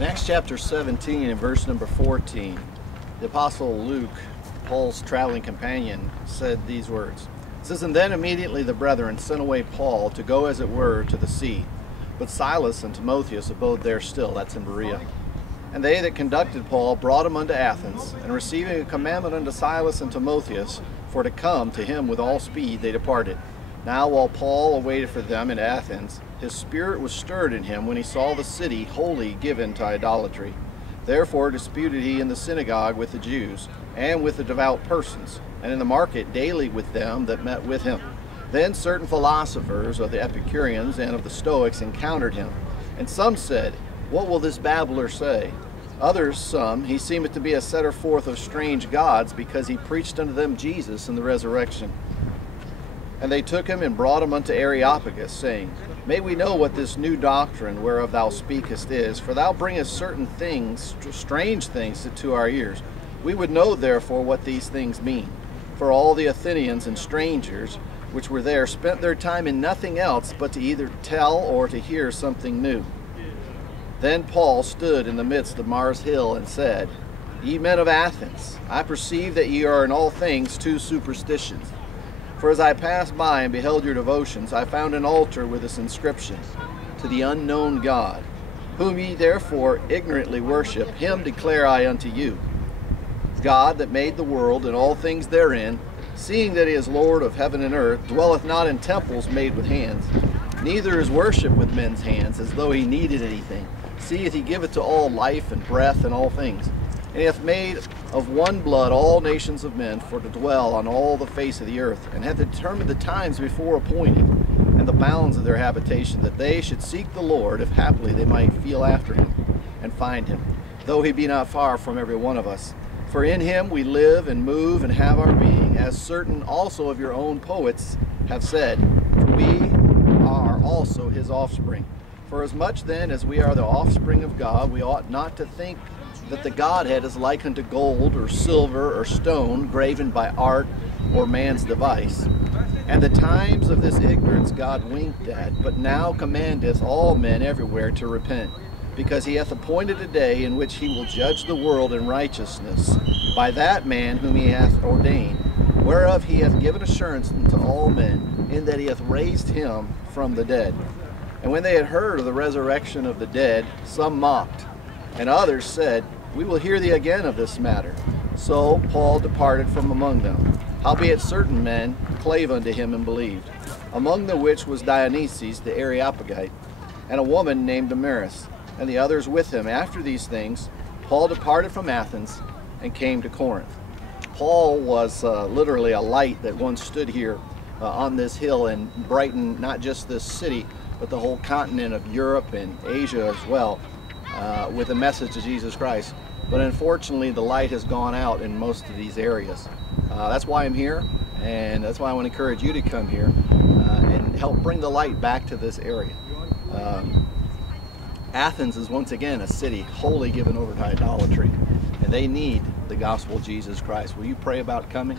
In Acts chapter 17 and verse number 14, the Apostle Luke, Paul's traveling companion, said these words. It says, "And then immediately the brethren sent away Paul to go as it were to the sea. But Silas and Timotheus abode there still," that's in Berea. "And they that conducted Paul brought him unto Athens, and receiving a commandment unto Silas and Timotheus for to come to him with all speed, they departed. Now while Paul awaited for them in Athens, his spirit was stirred in him when he saw the city wholly given to idolatry. Therefore disputed he in the synagogue with the Jews, and with the devout persons, and in the market daily with them that met with him. Then certain philosophers of the Epicureans and of the Stoics encountered him. And some said, What will this babbler say? Others, some, he seemeth to be a setter forth of strange gods, because he preached unto them Jesus and the resurrection. And they took him and brought him unto Areopagus, saying, May we know what this new doctrine whereof thou speakest is, for thou bringest certain things, strange things, to our ears. We would know therefore what these things mean. For all the Athenians and strangers which were there spent their time in nothing else but to either tell or to hear something new. Then Paul stood in the midst of Mars Hill and said, Ye men of Athens, I perceive that ye are in all things too superstitious. For as I passed by and beheld your devotions, I found an altar with this inscription, To the unknown God, whom ye therefore ignorantly worship, him declare I unto you. God that made the world and all things therein, seeing that he is Lord of heaven and earth, dwelleth not in temples made with hands, neither is worship with men's hands, as though he needed anything. Seeth he giveth to all life and breath and all things. And he hath made of one blood all nations of men for to dwell on all the face of the earth, and hath determined the times before appointed, and the bounds of their habitation, that they should seek the Lord, if haply they might feel after him, and find him, though he be not far from every one of us. For in him we live and move and have our being, as certain also of your own poets have said, For we are also his offspring. For as much then as we are the offspring of God, we ought not to think that the Godhead is like unto gold or silver or stone, graven by art or man's device. And the times of this ignorance God winked at, but now commandeth all men everywhere to repent, because he hath appointed a day in which he will judge the world in righteousness, by that man whom he hath ordained, whereof he hath given assurance unto all men, in that he hath raised him from the dead. And when they had heard of the resurrection of the dead, some mocked, and others said, We will hear thee again of this matter. So Paul departed from among them. Howbeit certain men clave unto him and believed, among the which was Dionysius the Areopagite, and a woman named Damaris, and the others with him. After these things, Paul departed from Athens and came to Corinth. Paul was literally a light that once stood here on this hill and brightened not just this city, but the whole continent of Europe and Asia as well, with the message of Jesus Christ. But unfortunately, the light has gone out in most of these areas. That's why I'm here, and that's why I want to encourage you to come here and help bring the light back to this area. Athens is once again a city wholly given over to idolatry, and they need the gospel of Jesus Christ. Will you pray about coming?